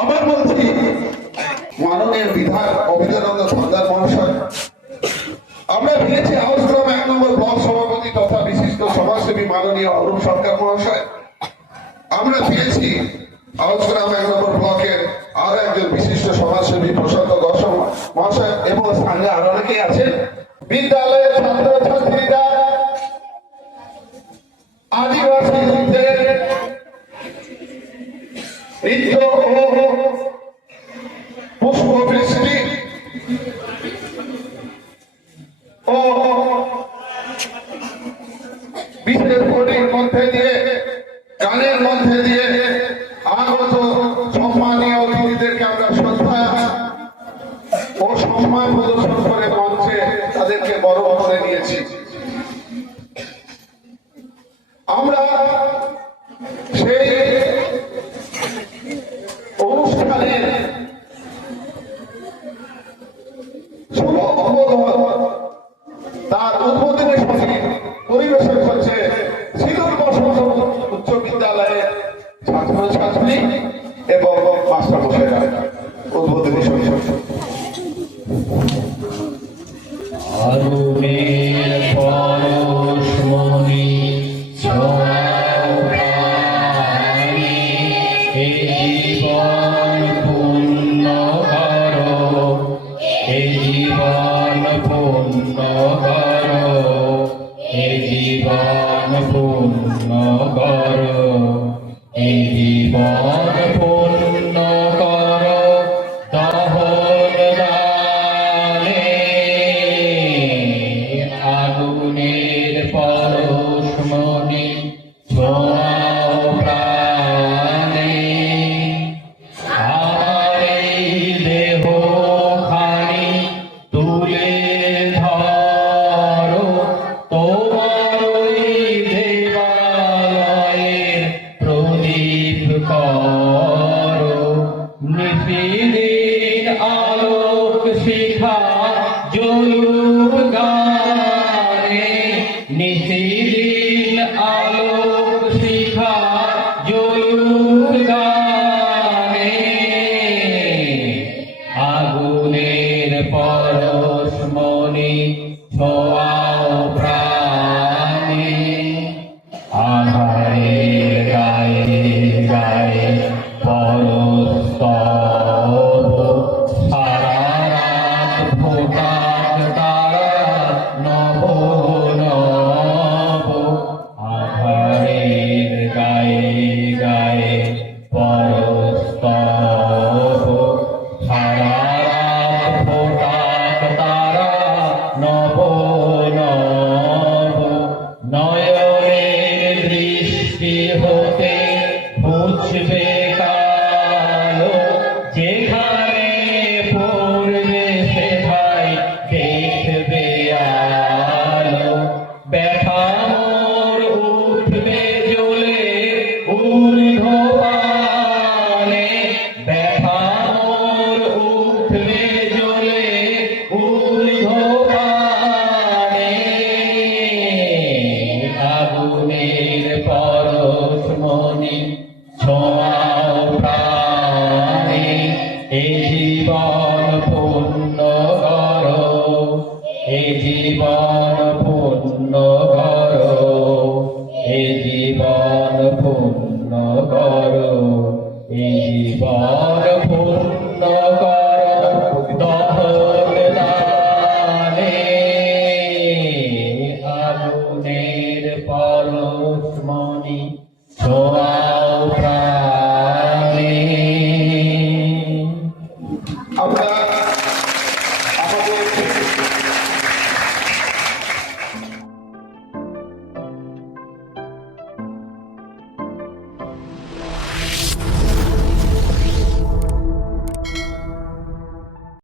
আমার বলছি, মাননীয় বিধায়ক অভিজানন্দ সরকার মহাশয়, আমরা পেয়েছি হাউসগ্রাম এক নম্বর ব্লক সভাপতি তথা বিশিষ্ট সমাজসেবী মাননীয় অরূপ সরকার মহাশয়। আমরা পেয়েছি হাউসগ্রাম এক নম্বর ব্লকের আরও একজন বিশিষ্ট সমাজসেবী প্রশান্ত ঘোষ মহাশয় এবং সঙ্গে আরও অনেকেই আছেন। বিদ্যালয়ের নৃত্য ও পুষ্প বৃষ্টি ও বিশেষ কোটির সম্মান প্রদর্শন করে মঞ্চে তাদেরকে বড় করে নিয়েছি আমরা সেই অনুষ্ঠানের শুভ উদ্বোধন তার উদ্বোধনের সঙ্গে পরিবেশন করছে সিঁদুর বসন্ত উচ্চ বিদ্যালয়ের ছাত্রছাত্রী এবং মাস্টারমশাইরা উদ্বোধনী সঙ্গে আরুণের পরশমণি ছোঁয়ানি হে জীবন পূর্ণ নিশিদিন আলোক শিখা জলুক গানে। আগুনের পরশমণি ছোঁয়া